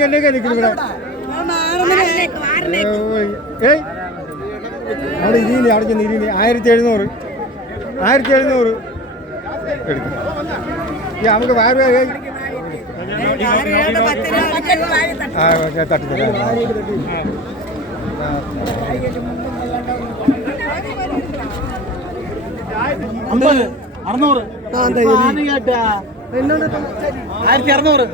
കണ്ടേക്കാ നിൽക്കുന്നു ഇവിടെ. ഓയ്. ഏയ് അവിടെ ഇരിയില്ലേ അവിടെ ചെന്ന് ഇരിയില്ലേ? ആയിരത്തി എഴുന്നൂറ്. ആയിരത്തി എഴുന്നൂറ്. എടുക്കും. ഈ നമുക്ക് വേറെ ഏയ്. ആ ഓക്കെ തട്ടി തരാം അമ്പത്. അറുന്നൂറ്. ആയിരത്തി അറുന്നൂറ്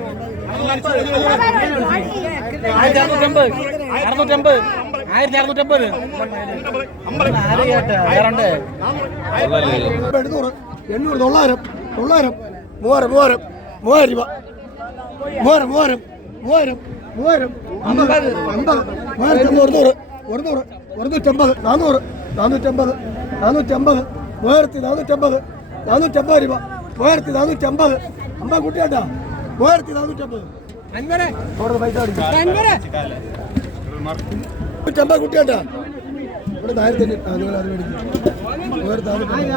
ആയിരത്തി അറുന്നൂറ്റമ്പത്. അറുന്നൂറ്റമ്പത് ആയിരത്തി അറുന്നൂറ്റമ്പത് വേറണ്ട്. എഴുന്നൂറ്. എണ്ണൂറ്. തൊള്ളായിരം. തൊള്ളായിരം. മൂവായിരം. മൂവായിരം. മൂവായിരം രൂപ. മൂവായിരം. മൂവായിരം. മൂവായിരം. മൂവായിരം. അമ്പത്. അമ്പത്. മൂവായിരത്തി അമ്പത് ഒരുന്നൂറ്. ഒരുന്നൂറ് ഒരുന്നൂറ്റമ്പത്. നാനൂറ് നാനൂറ്റമ്പത് നാനൂറ്റമ്പത് മൂവായിരത്തി നാനൂറ്റമ്പത് നാനൂറ്റമ്പത് രൂപ. മൂവായിരത്തി നാനൂറ്റമ്പത്. അമ്പത് കുട്ടിയാട്ടാ. മൂവായിരത്തി നാനൂറ്റമ്പത്. നൂറ്റമ്പത് കുട്ടിയാട്ടാ. ഇവിടെ ആയിരത്തി നിങ്ങൾ അത് മേടിക്കും. മൂവായിരത്തി നാനൂറ്റമ്പത്.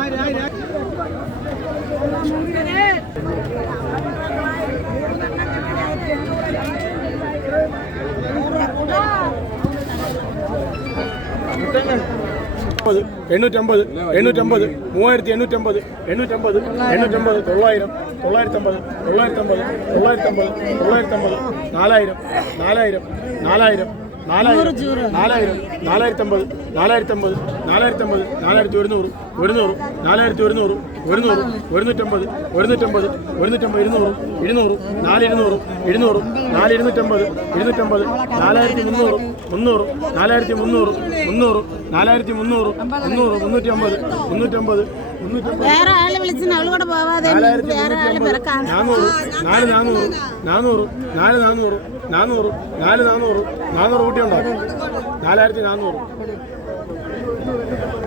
എണ്ണൂറ്റമ്പത് എണ്ണൂറ്റമ്പത് മൂവായിരത്തി എണ്ണൂറ്റമ്പത് എണ്ണൂറ്റമ്പത് എണ്ണൂറ്റമ്പത് തൊള്ളായിരം തൊള്ളായിരത്തമ്പത് തൊള്ളായിരത്തമ്പത് തൊള്ളായിരത്തമ്പത് തൊള്ളായിരത്തമ്പത് നാലായിരം നാലായിരം നാലായിരം. നാലായിരം. നാലായിരം. നാലായിരത്തമ്പത്. നാലായിരത്തി അമ്പത് നാലായിരത്തി ഒരുന്നൂറ്. ഒരുന്നൂറ് നാലായിരത്തി ഒരുന്നൂറ്. ഒരുന്നൂറ് ഒരുന്നൂറ്റമ്പത്. ഒരുന്നൂറ്റമ്പത്. ഒരുന്നൂറ്റമ്പത്. ഇരുന്നൂറ്. ഇരുന്നൂറ്. നാലിരുന്നൂറ്. ഇരുന്നൂറ്. നാലിരുന്നൂറ്റമ്പത്. നാല് ഇരുന്നൂറ്റമ്പത്. നാലായിരത്തി മുന്നൂറ്. മുന്നൂറ് നാലായിരത്തി മുന്നൂറ്. മുന്നൂറ് നാലായിരത്തി മുന്നൂറ്. മുന്നൂറ് മുന്നൂറ്റി അമ്പത് മുന്നൂറ്റമ്പത്. വേറെ ആളെ വിളിച്ച് അവൾ കൂടെ പോവാതെ വേറെ ആളെ മുന്നൂറ്റി പിറക്കാം നാനൂറ്. നാല് നാനൂറ്. നാനൂറ്. നാല് നാനൂറ്. നാനൂറ്. നാല് നാനൂറ്. നാനൂറ് കൂട്ടിയുണ്ടോ? നാലായിരത്തി നാനൂറ്.